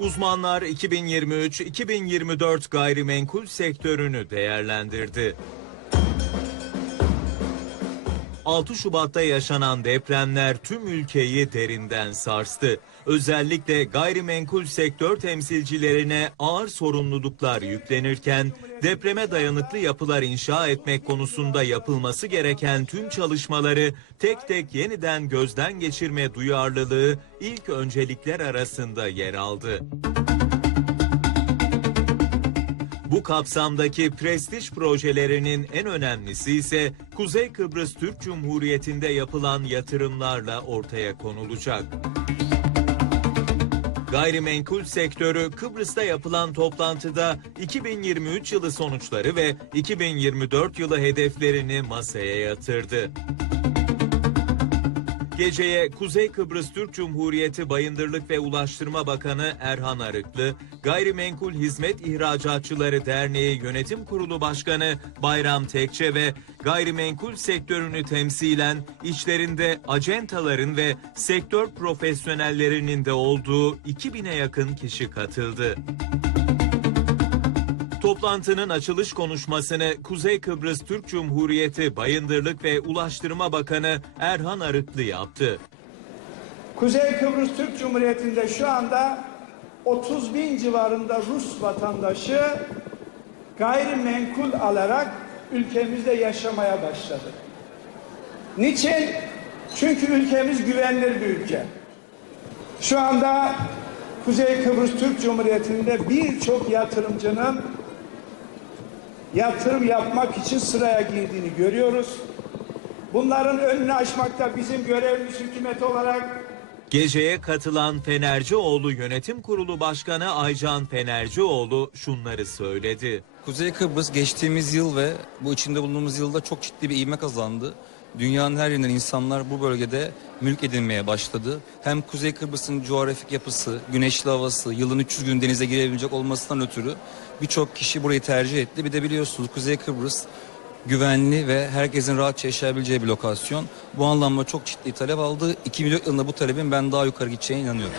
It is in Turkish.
Uzmanlar 2023-2024 gayrimenkul sektörünü değerlendirdi. 6 Şubat'ta yaşanan depremler tüm ülkeyi derinden sarstı. Özellikle gayrimenkul sektör temsilcilerine ağır sorumluluklar yüklenirken depreme dayanıklı yapılar inşa etmek konusunda yapılması gereken tüm çalışmaları tek tek yeniden gözden geçirme duyarlılığı ilk öncelikler arasında yer aldı. Bu kapsamdaki prestij projelerinin en önemlisi ise Kuzey Kıbrıs Türk Cumhuriyeti'nde yapılan yatırımlarla ortaya konulacak. Gayrimenkul sektörü Kıbrıs'ta yapılan toplantıda 2023 yılı sonuçları ve 2024 yılı hedeflerini masaya yatırdı. Geceye Kuzey Kıbrıs Türk Cumhuriyeti Bayındırlık ve Ulaştırma Bakanı Erhan Arıklı, Gayrimenkul Hizmet İhracatçıları Derneği Yönetim Kurulu Başkanı Bayram Tekçe ve gayrimenkul sektörünü temsilen içlerinde acentaların ve sektör profesyonellerinin de olduğu 2000'e yakın kişi katıldı. Toplantının açılış konuşmasını Kuzey Kıbrıs Türk Cumhuriyeti Bayındırlık ve Ulaştırma Bakanı Erhan Arıklı yaptı. Kuzey Kıbrıs Türk Cumhuriyeti'nde şu anda 30 bin civarında Rus vatandaşı gayrimenkul alarak ülkemizde yaşamaya başladı. Niçin? Çünkü ülkemiz güvenilir bir ülke. Şu anda Kuzey Kıbrıs Türk Cumhuriyeti'nde birçok yatırımcının yatırım yapmak için sıraya girdiğini görüyoruz. Bunların önünü açmakta bizim görevimiz hükümet olarak Geceye katılan Fenercioğlu Yönetim Kurulu Başkanı Aycan Fenercioğlu şunları söyledi. Kuzey Kıbrıs geçtiğimiz yıl ve bu içinde bulunduğumuz yılda çok ciddi bir ivme kazandı. Dünyanın her yerinden insanlar bu bölgede mülk edinmeye başladı. Hem Kuzey Kıbrıs'ın coğrafik yapısı, güneşli havası, yılın 300 gün denize girebilecek olmasından ötürü birçok kişi burayı tercih etti. Bir de biliyorsunuz Kuzey Kıbrıs güvenli ve herkesin rahatça yaşayabileceği bir lokasyon. Bu anlamda çok ciddi talep aldı. 2004 yılında bu talebin ben daha yukarı gideceğine inanıyorum.